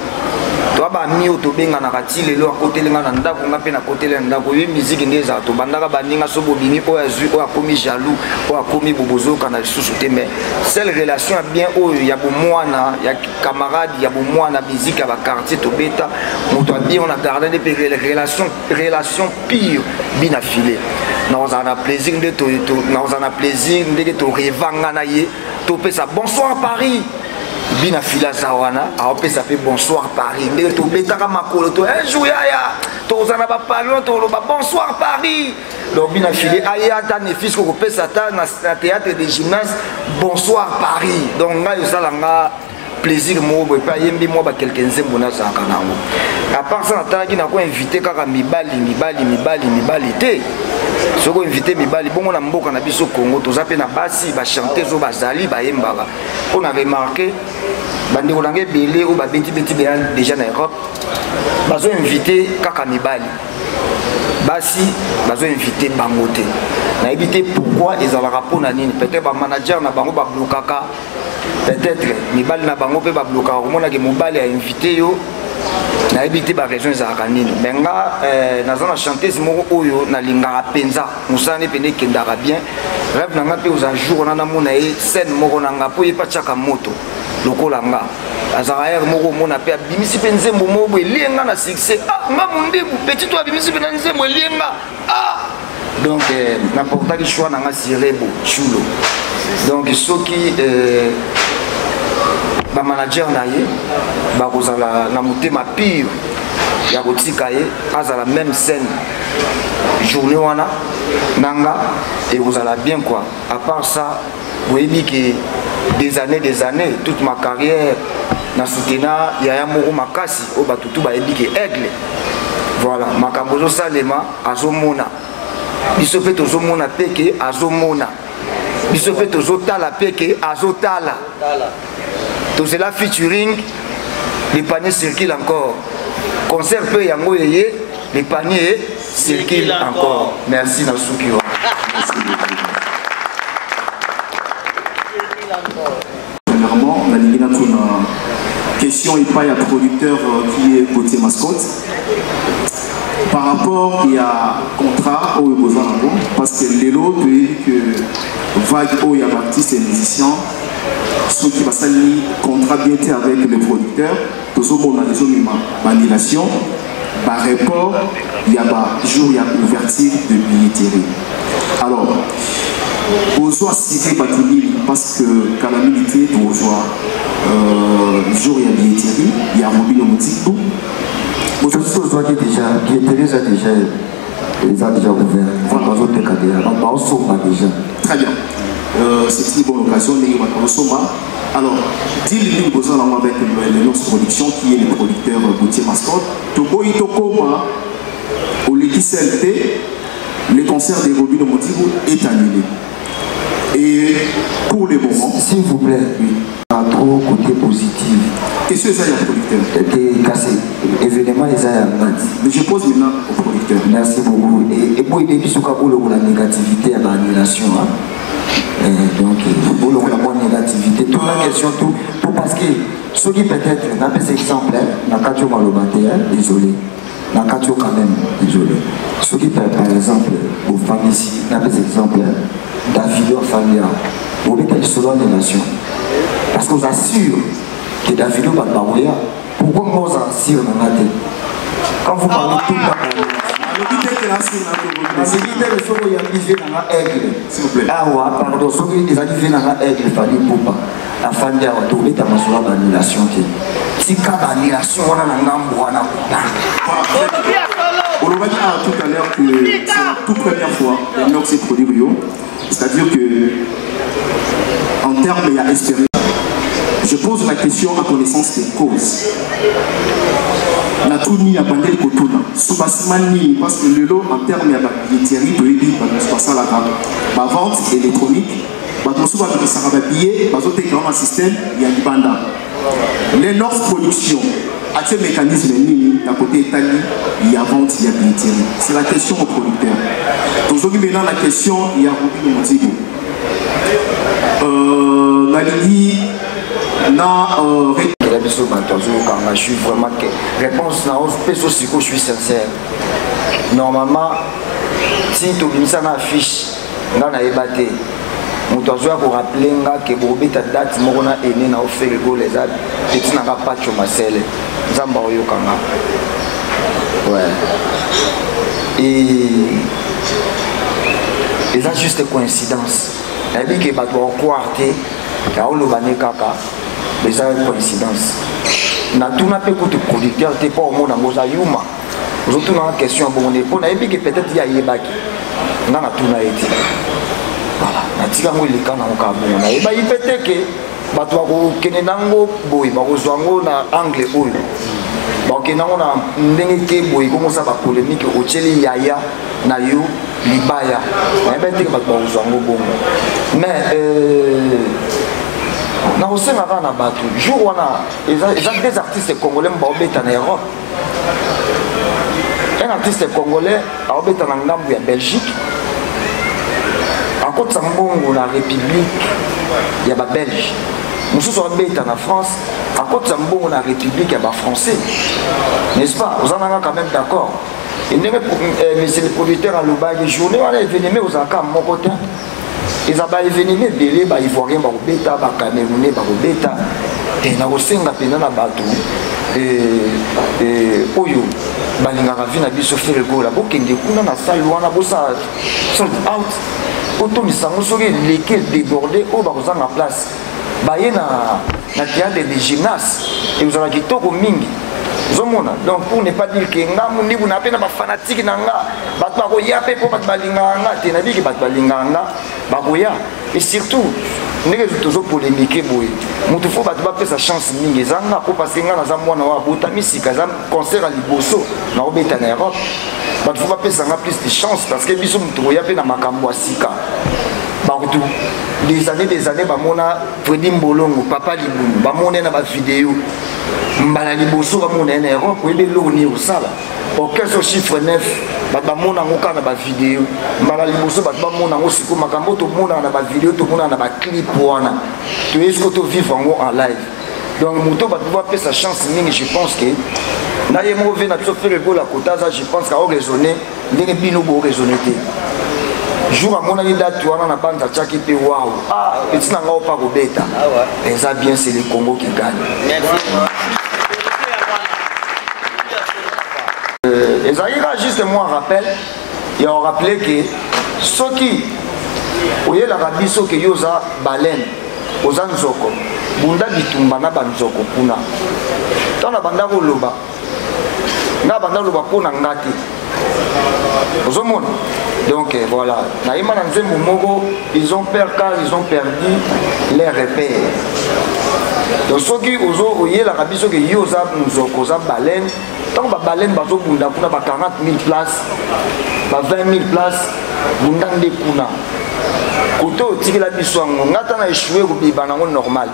to ba mio to benga na kati lelo a côté lenga na ndako ngape na côté lenga ndako ye musique ndeza to bandaka baninga so bobini o azu o akomi jaloux o akomi bobozo kana susu te mais seule relation bien o ya bo mwana ya camarade ya bo mwana musique ba quartier to beta moto bien on a gardé des relation pire bina filé nous en a plaisir de to nous en a plaisir de to revanga na ye to pesa bonsoir Paris bina fila zawana a opé ça fait bonsoir Paris mais to betaka makolo to un jour ya to zana ba parlons to ba bonsoir Paris donc bina filé aya ta ne fils ko pesa ta na théâtre de gymnase bonsoir Paris donc nga yosala nga plaisir mo bo pa yembi mo ba quelqu'un zembo na za kanango à part ça na ki na ko inviter kaka mibali te soko invité mibali bongo na mboka na biso Congo toza pe na basi ba chanter zo bazali ba yembaka on a remarqué bandi ko nangé belé ou ba beti déjà na Europe bazo invité kaka mibali basi bazo invité bangote na éviter pourquoi ils ont rapport na nini peut-être ba manager na bango ba blokaka peut-être mibali na bango pe ba blokaka omona ke mobali a invité yo na éviter ba raison za kanini menga na zona chanteuse moko oyo na lingara penza musane pene kendara bien rêve na ngape aux jours na mona e scène moko na ngapo e pachaka moto lokola nga azaraer moko mona pe bimisi pe nzembo moko elenga na succès ah nga mundebu petit toi bimisi pe na nzembo elenga ah donc n'importe quel choix na nga sirebo chulo donc soki ba manager na ye ba kozala na motema pire ya kotika ye azala même scène journée wana nanga et kozala bien quoi à part ça vous voyez que des années toute ma carrière na soutena ya moko makasi o batutu ba yebi que aigle Voilà, Makambozo Salema, Azomona. Bisope Tozomona Peke, Azomona. Bisope Tozotala Peke, Azotala. Tozela featuring, les paniers circulent encore. Concert peu Yango Yeye, les paniers circulent encore. Merci Nasuki. Premièrement, on a une question et pas il y a producteur qui est côté mascotte. Par rapport il y a contrat au Bozango, parce que les lots que vague où il y a artistes et musiciens, ceux qui va s'allier contrat bien été avec le producteur, tous au monde dans les zones annulation, par rapport il y a jour il y a ouverture de billetterie. Alors Ozoa cité Batuli parce que quand la milité Ozoa jour il y a billetterie, il y a Robin Omotico. Ozoa déjà, billetterie ils ont déjà ouvert. Très bien. C'est une bonne occasion de Soma. Alors, dis-le nous avec notre production qui est le producteur Gauthier Mascotte. Togo Itokoma, au LXLT, le concert des Robin Omotico est annulé. Et pour le moment, s'il vous plaît, pas trop côté positif. Qu'est-ce que ça y a, producteur? T'es cassé. Évidemment, les a. Mais je pose maintenant au producteur. Merci beaucoup. Et pour aider pour la négativité à l'annulation. Donc, pour la bonne négativité, toute la question, tout parce que ceux qui peut-être n'ont pas cet exemple, Nakacho Malobatea, désolé. Nakacho quand même, désolé. Ceux qui par exemple, aux femmes ici, n'ont pas cet exemple. Davido Famia, vous mettez le selon des nations. Parce qu'on assure que Davido va pas mourir. Pourquoi on vous assure dans la tête? Quand vous parlez tout le temps, c'est qui est le seul qui a arrivé dans la aigle. S'il vous plaît. Ah ouais, pardon, ceux qui arrivent dans la aigle, il fallait pas. La Famia va tourner ta main sur l'annulation. Si quand l'annulation, on a un gambo, on va dire tout à l'heure que c'est la toute première fois que Nox est produit Rio. C'est-à-dire que, en termes, il y a expérience. Je pose la question à connaissance des causes. La tournie a bandé le coton. Soubasmani, parce que le lot, en termes, il y a des billetteries, la vente électronique, un système, il y a du banda. Les Nox production, à ce mécanisme, d'un côté Italie, il y a vente, il y a billetterie. C'est la question au producteur. Aujourd'hui, maintenant, la question, il y a Robin Omotico. Nalidi, je suis vraiment réponse je suis sincère. Normalement, si tu as mis ça affiche, dans la ébatté, on doit vous rappeler que Bobé ta date, mon a aîné n'a offert le go les aides, et tu n'as pas de chômage. Zamba Oyokanga. Ouais. Et ça juste coïncidence. Elle dit que tu vas quartier, tu as le kaka, mais ça une coïncidence. Na tout n'a pas de producteur, tu n'es pas au monde en Mosa Yuma. Nous avons une question à mon épaule. Elle dit que peut-être il y a Yébaki. On a tout n'a été. Voilà. Na tika les canons au Cameroun. Et bien il peut-être que Batouako Kenenango Boy, Barozwango na anglais Oyo. Bakenango na ndenge boy comment ça va polémique au Tcheli Yaya na yo libaya. Mais ben que Batouako bongo. Mais na osenga na batu jour wana ils ont des artistes congolais mbobeta na Europe. Un artiste congolais mbobeta na ngambu ya Belgique. En Côte d'Ivoire, la République, il y a des Belges. Nous sommes en France, en Côte d'Ivoire, la République, il y a des Français. N'est-ce pas? Vous en avez quand même d'accord. Et monsieur le producteur à l'Ouba, les journées, on a événemé aux Akam, mon côté. Ils ont événemé, les Ivoiriens, les Camerounais, les Beta. Et nous avons un bateau. Et Oyo, balingaka vi na biso faire le goal. La bokende kuna na salle wana bosa sold out. Auto misango soki lesquels débordés au bakoza na place. Baye na théâtre de gymnase et vous avez kitoko mingi. Zomona. Donc pour ne pas dire que ngamu ni buna pe na ba fanatique na nga, bato bakoya pe po bato balinganga, te na bi ke bato balinganga, bakoya. Et surtout ndenge tozo polémique boye mutu fo bato bapesa chance mingi ezanga po parce que nga naza mwana wa botami sika za concert à liboso na obeta na Europe bato fo bapesa nga plus de chance parce que biso mutu boya pe na makambo ya sika bakutu des années bamona Freddy Mbolongo Papa Libumu bamona na ba vidéo mbala liboso bamona na Europe ebe loni osala aucun chiffre 9 bamona ngoka na ba vidéo mbala liboso bamona ngo siko makambo to mona na ba vidéo to mona na ba clip wana to est-ce to vivre en live donc muto ba pouvoir faire sa chance mingi je pense que na yemo ve na to faire ko la kotaza je pense qu'à raisonner ndenge bino bo raisonner te jour à mon ami date wana na banda tchaki pe waouh ah it's na ngao pa ko beta et ça bien c'est le Congo qui gagne. Et ça ira juste moi rappel et on rappelait que ceux qui oye la rabiso que yoza baleine oza nzoko bunda bitumba na banzoko kuna tana banda ko loba na banda loba pona ngati ozomona donc voilà naima na nzembo moko ils ont peur car ils ont perdu les repères donc soki ozo oye la rabiso que yoza nzoko za baleine tant ba baleine bazo bunda kuna ba 40 000 places ba 20 000 places bunda nde kuna koto otiki la biso ngo ngata na échouer ko bibana ngo normal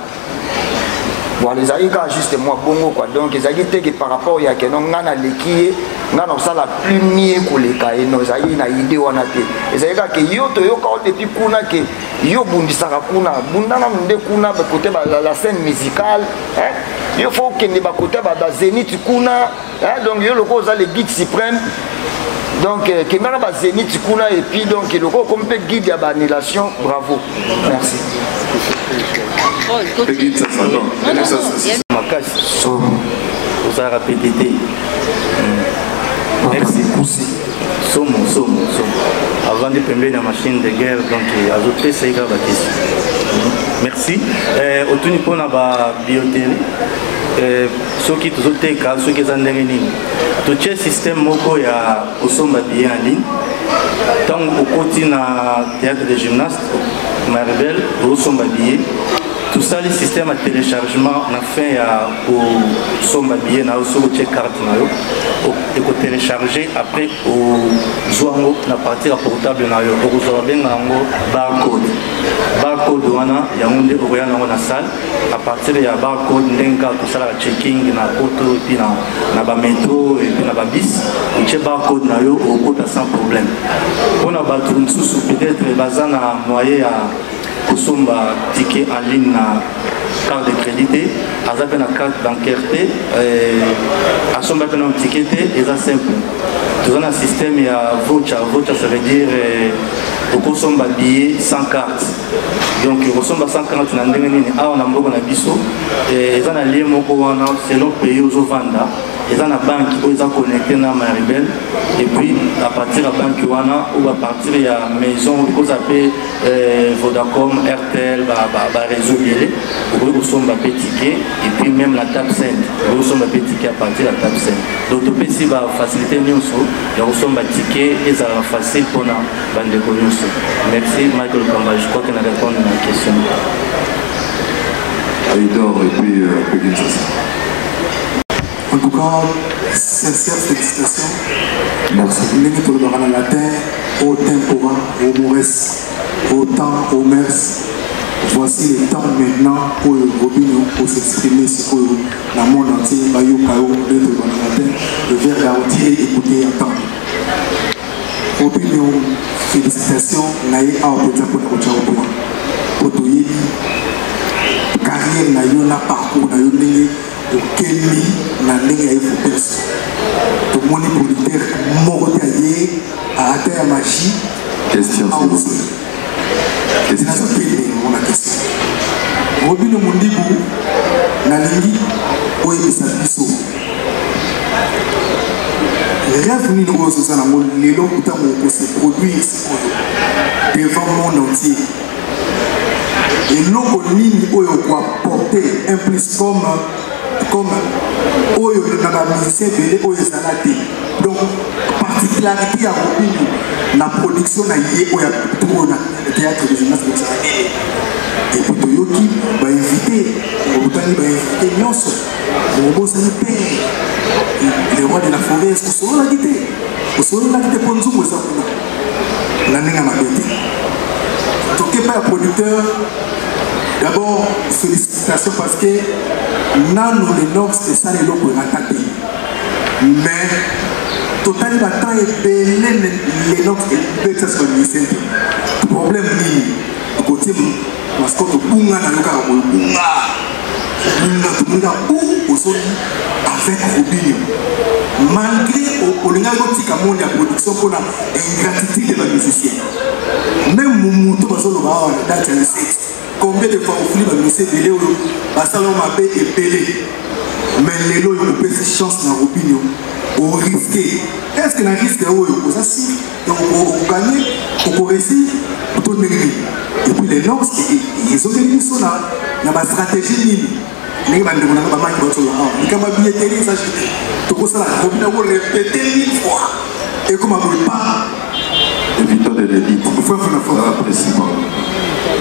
voilà les aïka juste moi bongo quoi donc les aïka que par rapport ya que non ngana leki ngana osala plus mieux ko leka et nos aïka na idée wana te les aïka que yo to yo ka depuis kuna que yo bundisaka kuna bundana munde kuna ba côté la scène musicale hein il faut que ne ba côté ba Zénith kuna hein donc yo loko za le guide suprême donc que ngana ba Zénith kuna et puis donc le loko comme peut guide ya ba annulation bravo merci. Vous avez répété. Merci. Somo. Avant de prendre la machine de guerre, donc ajouter ces graves questions. Merci. Au tout niveau, on a la biotérie. Ceux qui sont cas, ceux qui sont en ligne. Tout le système moko ya osomba bien en ligne. Tant au côté na théâtre de gymnaste, Maribel, osomba bien. Tout ça, le système de téléchargement, on a fait au somba billet, on a aussi check carte, et qu'on télécharger après au Zouango, on a parti à portable, on a bien barcode. Barcode, on a la salle, à partir de la barcode, on a tout ça, le checking, on a photo, et puis on a métro, et puis on a bis, on check barcode, on a sans problème. On a battu peut-être les bazans à noyer à Kosomba ticket en ligne na carte de crédit, azape na carte bancaire te, asomba pe na ticket te, eza simple. Tout un système ya voucher, ça veut dire Kosomba billet sans carte. Donc Kosomba sans carte na ndenge nini awa na mboko na biso, eza na lien moko wana selon pays ozo vanda. Ils ont une banque où ils sont connectés à Maribel et puis à partir de la banque ou à partir de la maison où ils appellent Vodacom, RTL, réseau biélé, où ils sont des tickets et puis même la table scène, où ils sont des tickets à partir de la table scène. Donc tout PC va faciliter nous, ils sont des tickets et ça va facile pour la bande de nous. Merci Michael Kamba, je crois qu'on a répondu à la question. Aïdor et puis en tout cas, sincère félicitations. Merci. Nous sommes dans la latin, au tempora, au mores, au temps, au mers. Voici le temps maintenant pour Robinho pour s'exprimer sur le monde entier, Bayo Kao, d'être dans la latin, le verre à entier, écouter et entendre. Robinho, félicitations, Naïe a opété pour le Rochaoua. Pour tout y carrière, Naïe n'a parcours, Naïe Kelly na ndenge ya efopes to moni producteur moko te aye a ata ya magie question mona question Robinho Mundibu nalingi oyebisa biso rêve nini oyo ozoza nango lelo ntango okose produire sikoyo devant monde entier eloko nini oyo okoapporte un plus comme oyo na bamusicien ebele oyo ezala te donc particularité ya Robinho na production na ye oyo na théâtre de gymnase ezala te Et puis Toyoki va inviter, Obutani va inviter Nyonso, Momo Sanipé, les rois de la forêt, est-ce que vous la guité? Vous la guité pour nous, vous savez. L'année à ma bête. Toké pas producteur, d'abord, félicitations parce que Nano Lenox et ça les locaux attaqués. Mais totalement temps et belé Lenox et peut-être ça soit le problème ni côté mascotte bunga na yoka bunga bunga ou aussi avec Robinho malgré au lingago tika monde la production pour la ingratitude des musiciens même Moumuto basolo ba date le 7 combien de fois au film ba musicien belé o basalo mabé et belé mais les lots ont pris chance na Robinho au risqué est-ce que la risque est où ça si donc on gagne on réussit tout le monde. Et puis les normes, ils ont des sur la stratégie. Les gens qui ont pas mal de choses. Les gens qui ont billetterie, ça tout ça, on a répété 1000 fois. Et comme on ne peut pas. Évitons de l'élite. Il faut faire précisément.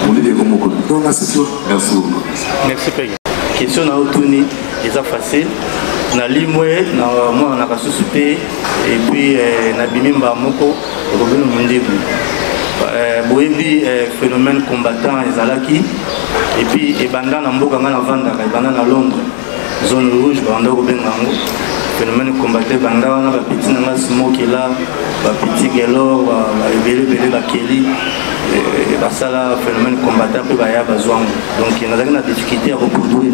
On dit des mots comme ça. Merci beaucoup. Merci, Péggy. Question à Otuni, c'est facile. Na limwe na moi na kasusupe et puis na bimimba moko Robinho Mundibu. Boyebi phénomène combattant ezalaki et puis ebanda na mboka nga na vandaka ebanda na Londres zone rouge banda kobenga ngo phénomène combattant banda wana ba petit na nga smoke là ba petit gelor ba ebele ba keli basala phénomène combattant pe ba ya bazwango donc nazaki na difficulté à reproduire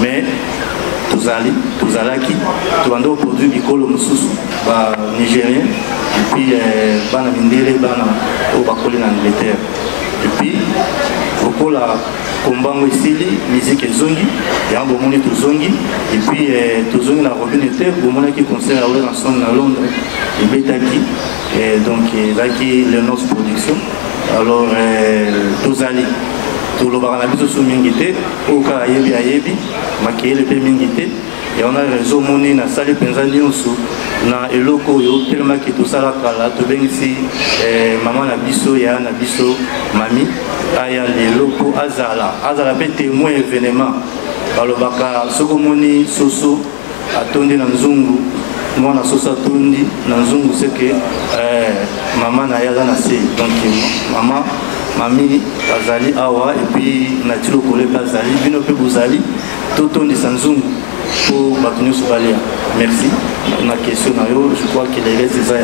mais tozalaki tobanda koproduire bikolo mosusu ba nigérien et puis bana mindele bana oyo bakoli na Angleterre et puis lokola kombango esili musique ezongi yango bomoni tozongi et puis tozongi na Robinho te bomonaki concert ya Rolling Stone na Londres ebetaki donc ezalaki Lenox production alors tozali tolobaka na biso so mingi te oyo kaka ayebi makeyele mpe mingi te et on a réseau moni na sali penza nyonso na eloko oyo telemaki tosala kala tobengisi mama na biso ya na biso mami aya leloko azala mpe témoin événement balobaka soko moni soso atondi na nzungu mwana soso atondi na nzungu seke mama na ye aza na se donc mama mami azali awa et puis na ti lokolo mpe azali bino mpe bozali totondisa nzungu pour bato nyonso balia. Merci. Ma question na yo, je crois qu'il reste déjà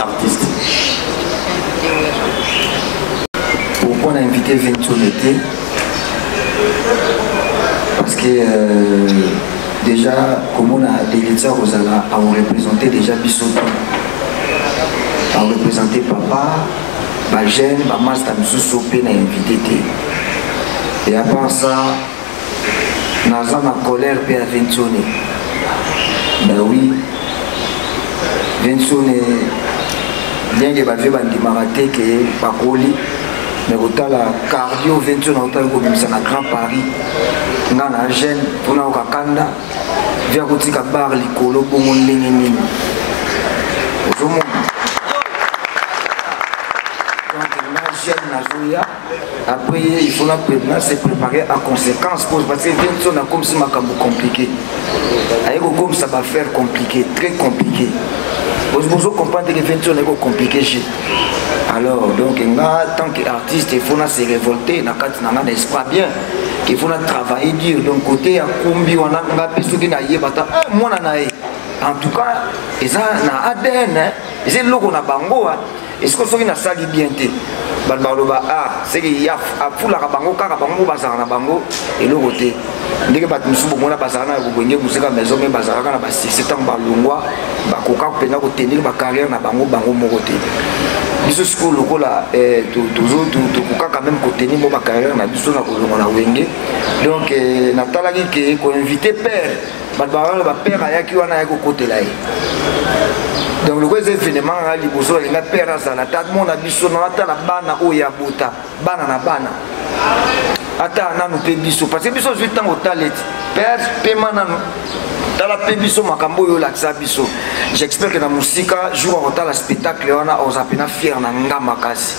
artiste. Pourquoi on a invité Vinto l'été? Parce que déjà, comme on a des Lisa Rosala, à représenter déjà Bissoto, à représenter papa, Bajen, Bamas, Tamsou, Sopé, n'a invité. Et à part ça, naza na colère pe à Vinsone. Ben oui, Vinsone, bien que bavie bandimaraté que bakoli, mais autant la cardio Vinsone autant comme ça na Grand Paris, nga na jeune pour na okakanda, via kotika bar likolo pour mon lenini. Ozomo. Après, il faut se préparer à conséquence parce que Vinsone a comme si ma cambo compliqué. Comme ça va faire compliqué, très compliqué. Vous comprenez que Vinsone est compliqué. Alors, donc, en tant qu'artiste, il faut se révolter, n'est-ce pas bien? Il faut travailler dur. Donc, côté à Kumbi, on a besoin de moi, en tout cas, ils ont un ADN, ils ont un bango. Est-ce que vous avez un bien? Balbaloba c'est qu'il y a la bango kaka bango bazara na bango et le côté ndenge bat musubu mona bazara na bobenge musika maison mais bazara na ba 17 ans balongwa ba koka pena ko tenir ba carrière na bango moko te biso siko lokola to koka quand même ko tenir mo ba carrière na biso na kolonga na wenge donc natalaki ke ko inviter père balbaloba ba père ayaki wana ya ko kotela ye. Donc le gros événement à l'Ibozo, il a peur à ça. La table mon abisso, on a la bana ou ya bota, bana na bana. Attends, nous pébisso parce que bisso 8 ans au talet. Père, paiement dans la pébisso makambo yo la bisso. J'espère que la musique joue en retard le spectacle on a appena fier na nga makasi.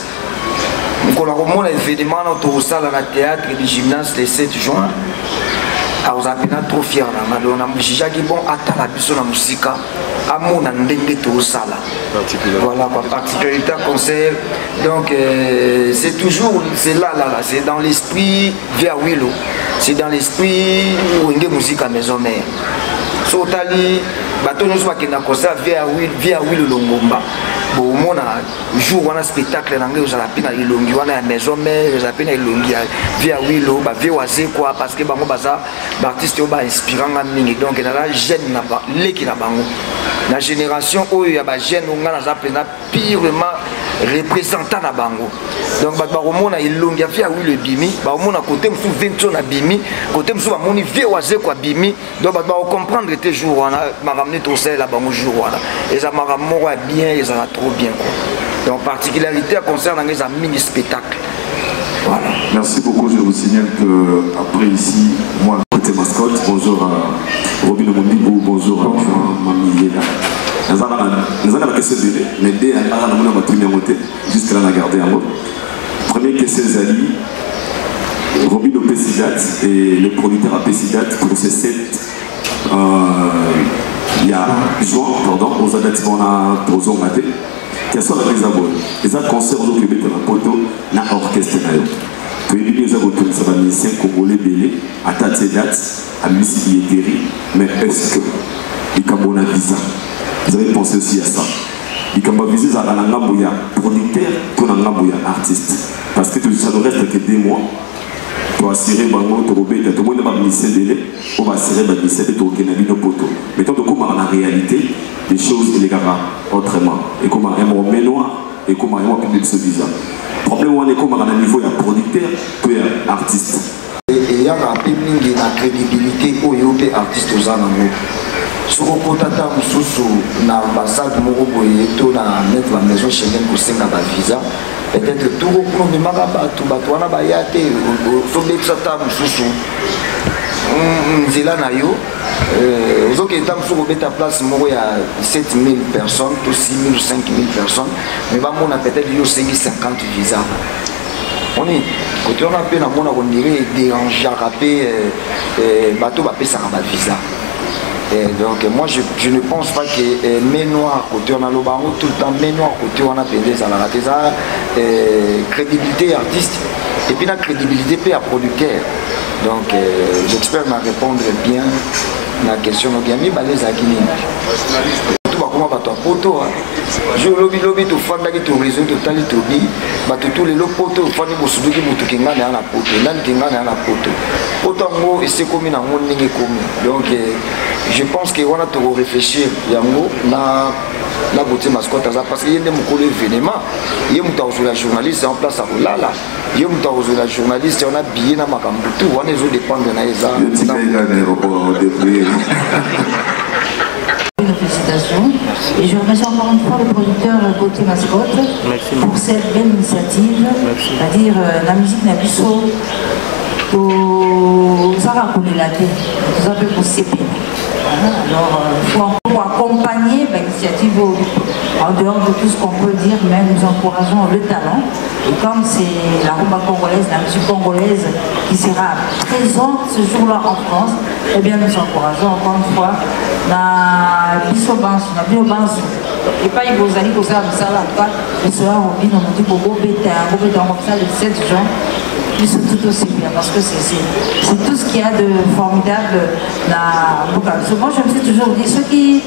on a événement dans salle à la théâtre du gymnase le 7 juin. Alors, on a trop fier. On a dit bon, attends la biso la musique. On a ndenge to sala. Voilà quoi, particularité concert. Donc c'est toujours, c'est là, c'est dans l'esprit via Willow. C'est dans l'esprit où on a musique à maison mère. Sotali, bateau nous sommes qui n'a concert via Willow Longomba. Bon, on a jour on a spectacle dans les Alpines, il longi on a maison mère, les Alpines il longi via Willow, via Oazé quoi, parce que bango baza, artiste ba inspirant à mini, donc il y a la jeune na ba, l'équipe na bango. La génération où il y a ba jeune on a la pena purement représentant na bango. Donc ba on a il longi via Willow bimi, ba on a côté sous 20 na bimi, côté sous ba moni via Oazé quoi bimi, donc ba comprendre tes jours on a m'a ramené tout ça là bango jour voilà. Et ça m'a ramené bien, et ça a trop bien quoi. Donc particularité concernant les mini spectacles. Voilà. Merci beaucoup. Je vous signale que après ici, moi côté mascotte, bonjour à Robin Mondibou, bonjour à Mamie Yéla. Nous avons la question de mais dès à la première montée, jusqu'à là on a gardé un mot. Première question Zali, Robin au Pessidat et le producteur à Pessidat pour ce set. Il y a juin, pardon, aux adaptations à Trozo Maté. Quels sont les abonnés? Les autres concerts au Québec dans la poto, na orchestre nayo. Puis les abonnés ça va musicien congolais belé, à tate date, à musique billetterie, mais est-ce que les Camerounais visa? Vous avez pensé aussi à ça. Les Camerounais visa à la ngambouya producteur, tout la ngambouya artiste. Parce que ça ne reste que 2 mois. Pour assurer bango to robeta to monde ba ministère délai on va assurer ba ministère to kenabi no poto mais tant que comment en réalité les choses les gars autrement et comment un mot noir et comment on peut se visa problème on est comment à niveau de producteur puis artiste et ya rappelé mingi na crédibilité oyo pe artiste ozana ngo soko kotata mususu na ambassade moko boye to na mettre la maison chez même ko senga ba visa. Peut-être tout le monde est malade, tout le monde est malade, tout le monde est place, il y a 7000 personnes, 6000 ou 5000 personnes, mais on a peut-être 50 visas. On est, quand on a peine à mon dirait déranger, rapper, bateau va payer ça visa. Et donc moi je ne pense pas que mes noirs côté on a le barreau tout le temps mes noirs côté on a payé ça la crédibilité artiste et puis la crédibilité puis à producteur donc j'espère m'a répondre bien la question donc il y a les aguilines tout va comment bateau photo je lobby tout fan là qui tout réseau total tout bi bateau tous les poteaux fan ni bosudu ki mutu kinga na la poto nani kinga na la poto ngo et c'est comme na ngo ningi comme donc je pense qu'on a tout réfléchir yango na beauté mascotte parce qu'il y a des événements il y a des journalistes en place à Olala il y a des journalistes on a billet na makambutu on est au dépend de naïsa Félicitations et je remercie encore une fois le producteur côté mascotte pour cette belle initiative, c'est-à-dire la musique n'a plus saut pour ça va couler la tête, tout ça peut pour CP. Alors il faut encore accompagner l'initiative en dehors de tout ce qu'on peut dire, mais nous encourageons le talent. Et comme c'est la rumba congolaise, la musique congolaise qui sera présente ce jour-là en France, eh bien nous encourageons encore une fois la bisobance, la biobanse. Et pas il vous allez poser à ça là, le soir on dit on dit pour Bobeta comme ça le 7 juin. Ils sont tout aussi bien parce que c'est tout ce qu'il y a de formidable dans le moi je me suis toujours dit ceux qui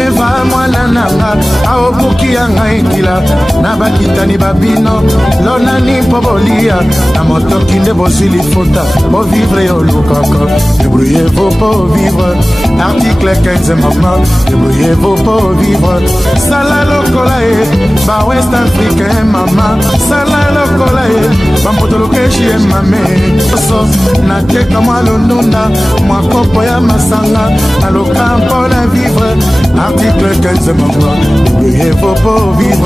Eva mwana nanga aobuki yanga ekila na bakitani babino lonani mpo bolia na motoki nde bozwili fota po vivre yo lukoko débrouillez-vous pour vivre article 15 maintenant débrouillez-vous pour vivre sala lokola e ba west africain mama sala lokola e bambotolokeshi e mame so na teka mwa londunda mwa kopo ya masanga na lokampo na vivre article 15 maintenant, il faut pas vivre.